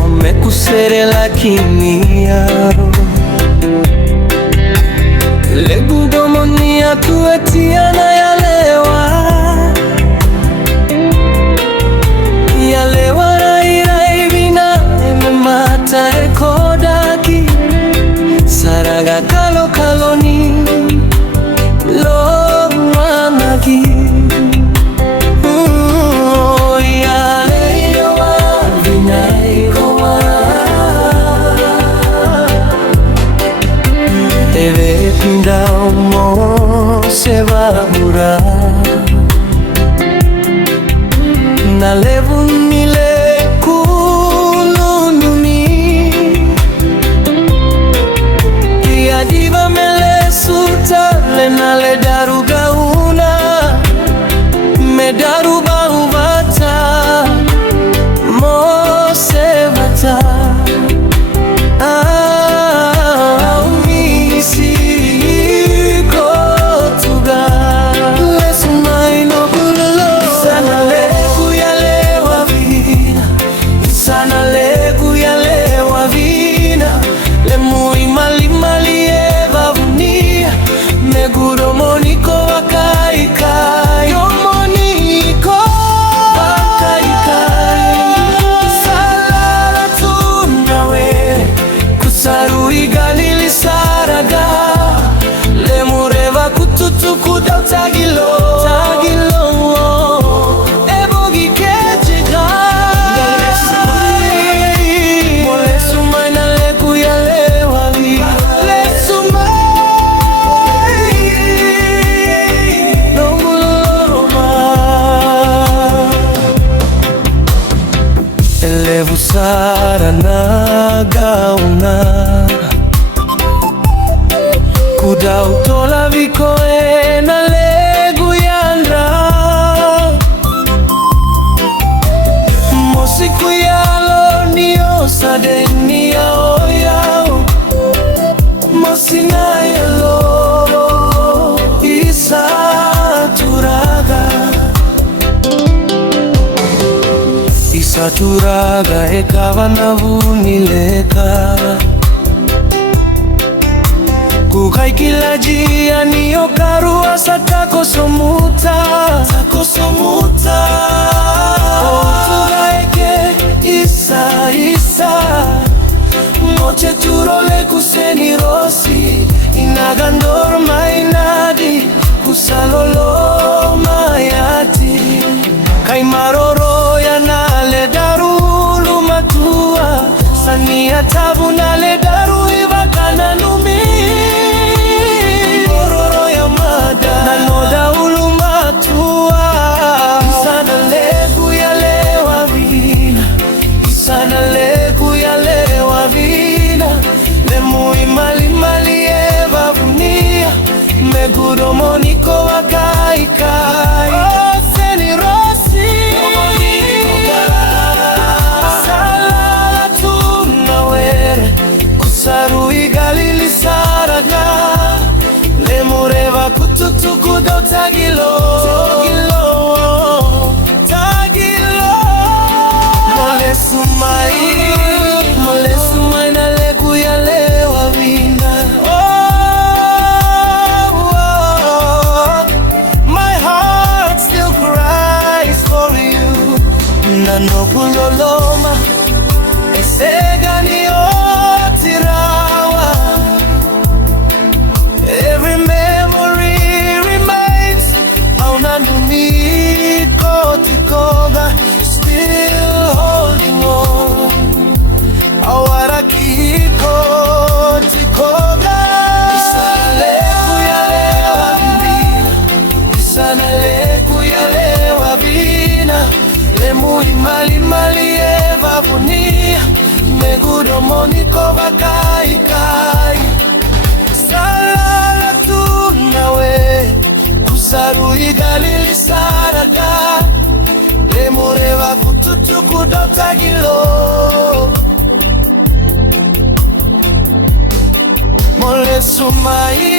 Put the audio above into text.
mekusere lakini yaro legudomonia tuetiana yalewa rairai vina ememata ekodaki saraga kalo kaloni lo managi Eve pindao mo se va mura na levu nile kulunumi ya diva mele sutale na le daruga una me daruba uvata mo se vata Elevu sara na gauna kuda utola viko na legu yandra mosiku yalo niyo sadeni yao yao mosina yalo isa turaga Saturaga ekava navunileka kukai kila jia niyo karua satako somuta ofuga eke isa moche turole kuseni rosi inagandor mainadi kusalolo mayati kaimaroro yanale darulu matua sania tabu nale daru ivakana numi ororo ya mada nanoda ulu matua isana legu yalewa vina isana legu yalewa vina lemu imali mali eva vunia megudomo niko wakai kai Tagilo Mole sumai na legu yalewa vina My heart still cries for you Nano kuloloma esega ni otirawa Every memory still holding on. Awara kiko tikoga. Isana leku yalewa vina. Lemu imali mali eva vunia. Megudo moniko vakai kai. Salala tu nawe. Kusaru igalili saraga. Lemureva kututu kudotagilo Mole sumai